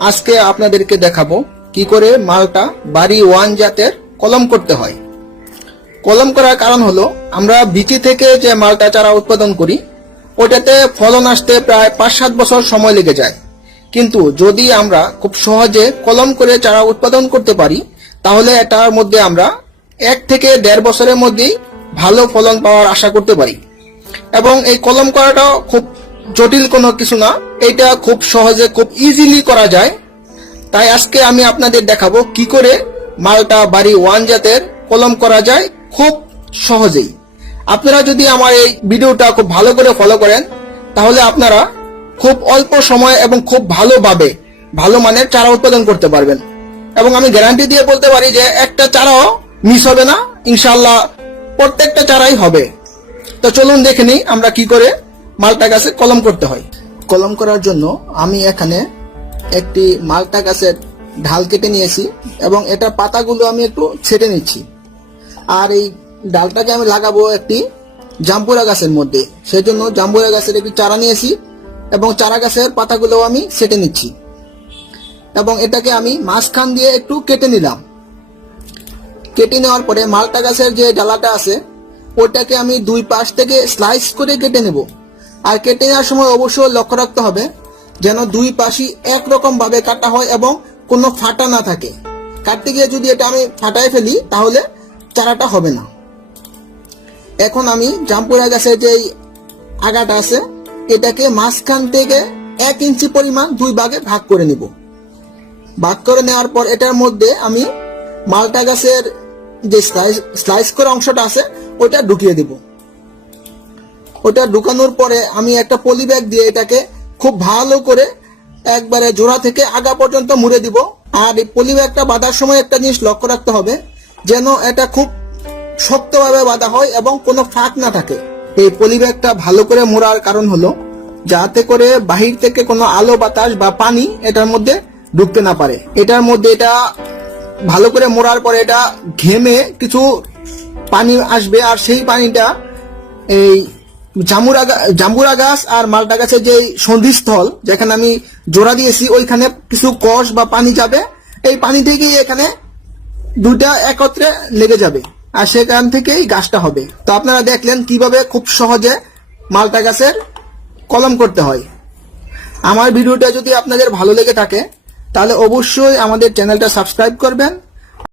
আজকে আপনাদেরকে দেখাবো কি করে মালটা বাড়ি 1 জাতের কলম করতে হয়। কলম করার কারণ হলো আমরা বিটি থেকে যে মালটা চারা উৎপাদন করি ওটাতে ফলন আসতে প্রায় 5-7 বছর সময় লেগে যায়, কিন্তু যদি আমরা খুব সহজে কলম করে চারা উৎপাদন করতে পারি তাহলে এটার মধ্যে আমরা 1 থেকে 1.5 বছরের মধ্যেই ভালো ফলন পাওয়ার আশা করতে পারি। এবং এই কলম করাটা খুব জটিল কোনো কিছু না, এটা খুব সহজে খুব ইজিলি করা যায়। তাই আজকে আমি আপনাদের দেখাবো কি করে মালটা বাড়ি 1 জাতের কলম করা যায় খুব সহজেই। আপনারা যদি আমার এই ভিডিওটা খুব ভালো করে ফলো করেন তাহলে আপনারা খুব অল্প সময় এবং খুব ভালোভাবে ভালো মানের চারা উৎপাদন করতে পারবেন। এবং আমি গ্যারান্টি দিয়ে বলতে পারি যে একটা চারাও মিস হবে না, ইনশাআল্লাহ প্রত্যেকটা চারাই হবে। তো চলুন দেখে নিই আমরা কি করে মালটা গাছে কলম করতে হয়। কলম করার জন্য আমি এখানে একটি মালটা গাছের ঢাল কেটে নিয়েছি এবং এটার পাতাগুলো আমি একটু ছেটে নিচ্ছি। আর এই ডালটাকে আমি লাগাবো একটি জাম্বুরা গাছের মধ্যে, সেই জন্য জাম্বুরা গাছের একটি চারা নিয়েছি এবং চারা গাছের পাতাগুলো আমি ছেটে নিচ্ছি এবং এটাকে আমি মাঝখান দিয়ে একটু কেটে নিলাম। কেটে নেওয়ার পরে মালটা গাছের যে ডালাটা আছে ওটাকে আমি দুই পাশ থেকে স্লাইস করে কেটে নেব। আর কেটে নেওয়ার সময় অবশ্যই লক্ষ্য রাখতে হবে যেন দুই পাশই একরকম ভাবে কাটা হয় এবং কোনো ফাটা না থাকে। কাটতে গিয়ে যদি এটা আমি ফাটাই ফেলি তাহলে চারাটা হবে না। এখন আমি জাম্বুরা গাছের যে আগাটা আছে এটাকে মাঝখান থেকে 1 ইঞ্চি পরিমাণ দুই ভাগে ভাগ করে নিব। ভাগ করে নেওয়ার পর এটার মধ্যে আমি মালটা গাছের যে স্লাইস করা অংশটা আছে ওটা ঢুকিয়ে দেব। ওটা ঢুকানোর পরে আমি একটা পলি ব্যাগ দিয়ে এটাকে খুব ভালো করে একবারে জোড়া থেকে আগা পর্যন্ত মুড়ে দিব। আর এই পলি ব্যাগটা বাঁধার সময় একটা জিনিস লক্ষ্য রাখতে হবে যেন এটা খুব শক্তভাবে বাঁধা হয় এবং কোনো ফাঁক না থাকে। এই পলি ব্যাগটা ভালো করে মোড়ার কারণ হলো যাতে করে বাহির থেকে কোনো আলো বাতাস বা পানি এটার মধ্যে ঢুকতে না পারে। এটার মধ্যে এটা ভালো করে মোড়ার পরে এটা ঘেমে কিছু পানি আসবে আর সেই পানিটা এই জাম্বুরা গাছ আর মালটা গাছের যে সন্ধিস্থল যেখানে আমি জোড়া দিয়েছি ওইখানে কিছু কষ বা পানি যাবে, এই পানি থেকেই এখানে দুইটা একত্রে লেগে যাবে আর সেখান থেকেই গাছটা হবে। তো আপনারা দেখলেন কিভাবে খুব সহজে মালটা গাছের কলম করতে হয়। আমার ভিডিওটা যদি আপনাদের ভালো লেগে থাকে তাহলে অবশ্যই আমাদের চ্যানেলটা সাবস্ক্রাইব করবেন